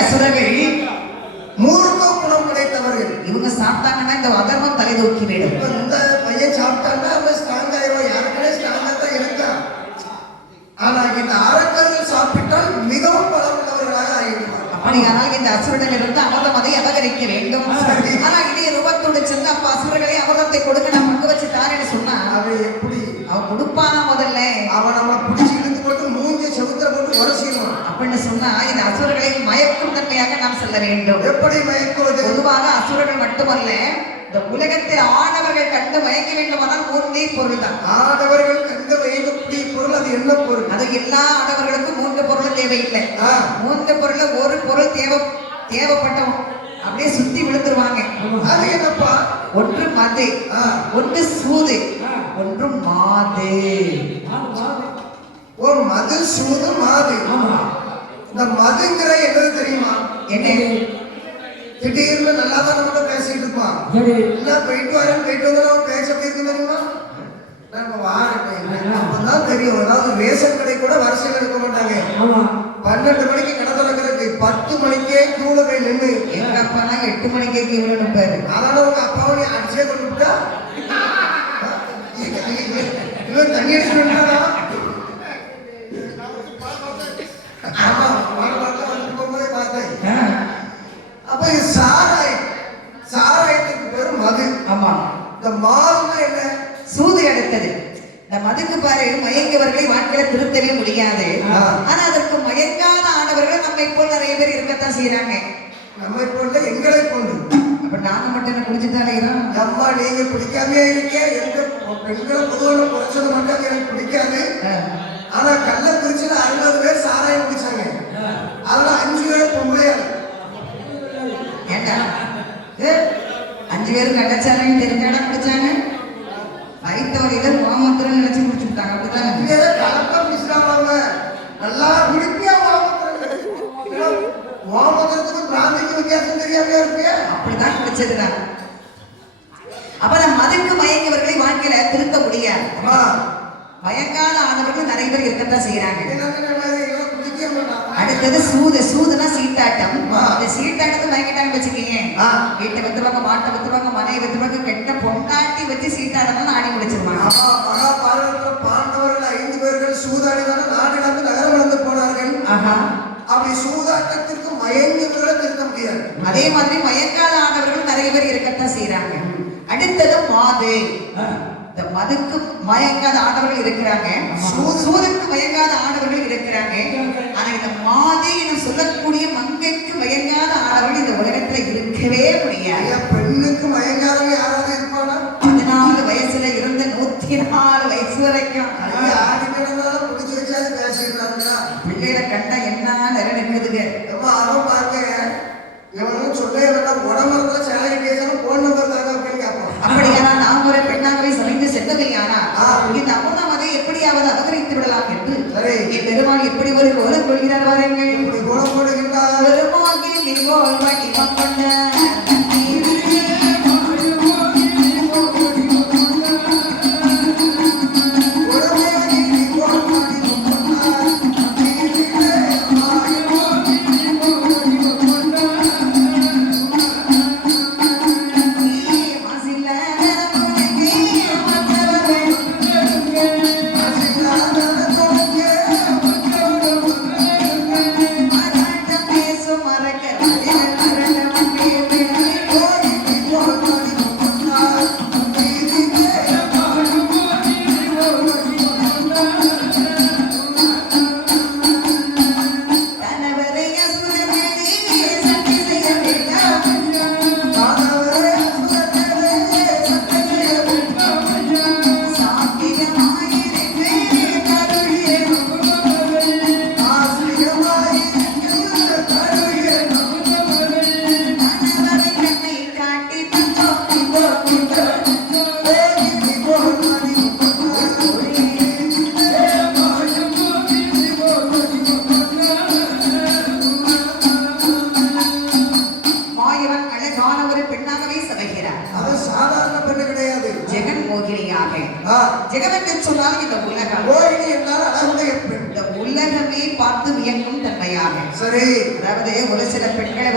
அசுரர்கள் மூர்க்க குணம் படைத்தவர்கள். இவங்க சாப்பிட்டாங்கன்னா இந்த அதர்மம் தலை தூக்கி விடும். இந்த பையன் சாப்பிட்டான்னா அவன் ஸ்ட்ராங் ஆயிடும். யாருக்குமே ஸ்ட்ராங்கா தான் இருக்கான். ஆனா இந்த அரக்கர்கள் சாப்பிட்டால் மிகவும் பலமுள்ளவர்களாக ஆகிடுவார். அப்படியானால் இந்த அசுரனில் இருந்து அமிர்தம் அதை அபகரிக்க வேண்டும். ஆனா இதே ரூபத்தோடு சென்று அப்ப அசுரர்களை அமிர்தத்தை கொடுக்க நான் பங்கு வச்சு தாரேன்னு சொன்னா அவன் எப்படி அவன் கொடுப்பானா? முதல்ல அவன் நம்ம பிடிச்சி இழுத்து போட்டு மூஞ்சி செவுத்துல போட்டு உரசிடுவான். அப்படின்னு சொன்னா இந்த அசுரர்களை மயக்கும் தன்மையாக நாம் செல்ல வேண்டும். எப்படி மயக்குவது? பொதுவாக அசுரர்கள் மட்டுமல்ல, இந்த உலகத்தில் ஆடவர்கள் கண்டு மயக்க வேண்டுமானால் மூன்றே பொருள் தான். ஆடவர்கள் கண்டு மயக்கக்கூடிய பொருள் அது என்ன பொருள்? அது எல்லா ஆடவர்களுக்கும் மூன்று பொருள் தேவையில்லை. மூன்று பொருள் ஒரு பொருள் தேவைப்பட்டவன் அப்படியே சுத்தி விழுந்துருவாங்க. அது என்னப்பா? ஒன்று மது, ஒன்று சூது, ஒன்று மாது. ஒரு மது, சூது, மாது. இந்த மதுங்கிற என்னது தெரியுமா? என்ன? திடீர்னு நல்லா தான் நம்ம பேசிட்டு இருப்பான். எல்லாம் போயிட்டு வரேன் போயிட்டு வந்து பேச போயிருக்கு தெரியுமா? நம்ம வாரதான் தெரியும். அதாவது ரேஷன் கடை கூட வரிசையில் எடுக்க மாட்டாங்க. 12 மணிக்கு கடை திறக்கிறதுக்கு 10 மணிக்கே கியூல போய் நின்று எங்க அப்பா 8 மணிக்கே கியூல நிற்பாரு. அதனால உங்க அப்பாவை அடிச்சே கொண்டு விட்டா இவன் தண்ணி அடிச்சுட்டா. ஆமா வந்து போகும்போதே பார்த்தேன். அப்ப இது சாராயத்துக்கு பேரு மது. ஆமா. இந்த மாறுனா என்ன? சூது எடுத்தது. இந்த மதுக்கு பாரு மயங்கியவர்களை வாழ்க்கையில திருத்தவே முடியாது. ஆனா அதற்கு மயங்காத ஆனவர்கள் நம்மை போல் நிறைய பேர் இருக்கத்தான் செய்யறாங்க. நம்மை போல எங்களை கொண்டு. அப்ப நாங்க மட்டும் என்ன குடிச்சுதான் இருக்கிறோம். அம்மா நீங்க பிடிக்காமே இருக்கே. எங்க பெண்களை பொதுவாக குறைச்சது மட்டும் எனக்கு பிடிக்காது. ஆனா கள்ள குறிச்சுல 60 பேர் சாராயம் குடிச்சாங்க. அதுல 5 பேர் பொம்பளையாள். ஏண்டா 5 பேர் கள்ளச்சாராயம் தெரிஞ்சாடா குடிச்சாங்க. வயிற்றவரையில மாமந்திரம் நினைச்சு குடிச்சுட்டாங்க. அப்படித்தானே கலக்கம் பிடிச்சிடாம நல்லா குடிப்பியா மாமந்திரத்துக்கு பிராந்திக்கு வித்தியாசம் தெரியாமையா இருப்பியா? அப்படிதான் குடிச்சதுதான். அப்ப நம்ம மதுக்கு மயங்கியவர்களை வாழ்க்கையில திருத்த முடியாது. மயங்கால ஆனவர்கள் நிறைய பேர் இருக்கத்தான் செய்யறாங்க. அடுத்தது சூது. சூதுனா சீட்டாட்டம். இந்த சீட்டாட்டத்தை மயங்கிட்டாங்க வச்சுக்கீங்க. வீட்டை வித்துருவாங்க, மாட்டை வித்துருவாங்க, மனையை வித்துருவாங்க, கெட்ட பொண்டாட்டி வச்சு சீட்டாட்டம் ஆடி முடிச்சிருவாங்க. பாண்டவர்கள் 5 பேர்கள் சூதாடினால நாடு நகரம் இழந்து போனார்கள். அப்படி சூதாட்டத்திற்கு மயங்கியவர்களை திருத்த முடியாது. அதே மாதிரி மயங்கால ஆனவர்கள் நிறைய பேர் இருக்கத்தான் செய்யறாங்க. அடுத்தது மாது. இந்த மதுக்கு மயங்காத ஆடவர்கள் இருக்கிறாங்க, சூதுக்கு மயங்காத ஆடவர்கள் இருக்கிறாங்க. ஆனா இந்த மாது என சொல்லக்கூடிய மங்கைக்கு மயங்காத ஆடவர்கள் இந்த உலகத்துல இருக்கவே முடியாது. பெண்ணுக்கு மயங்காதவங்க யாராவது இருப்பானா? 14 வயசுல இருந்து 104 வயசு வரைக்கும் ஆடிக்கிறதால பிடிச்சி வச்சாது பேசிடுறாங்களா? பிள்ளைகளை கண்டா என்ன நினைக்குதுங்க. அதுவும் பாருங்க, இவனும் சொல்ல உடம்புல சேலை கேட்டாலும் போன் நம்பர் தாங்க அப்படின்னு கேட்போம். அப்படியானா நாம் ஒரு பெண்ணாகவே சமைந்து செல்லவில்லையானா இந்த அமிர்தம் அதை எப்படியாவது அபகரித்து விடலாம் என்று என் பெருமான் எப்படி ஒரு கோலம் கொள்கிறார் வாருங்கள். இப்படி கோலம் போடுகின்றார். ஜெகமென்று சொன்னால் இந்த உலகம். மோகினி என்றால் அழகுடைய பெண். இந்த உலகமே பார்த்து வியக்கும் தன்மையாக. சரி. அதாவது ஒரு சில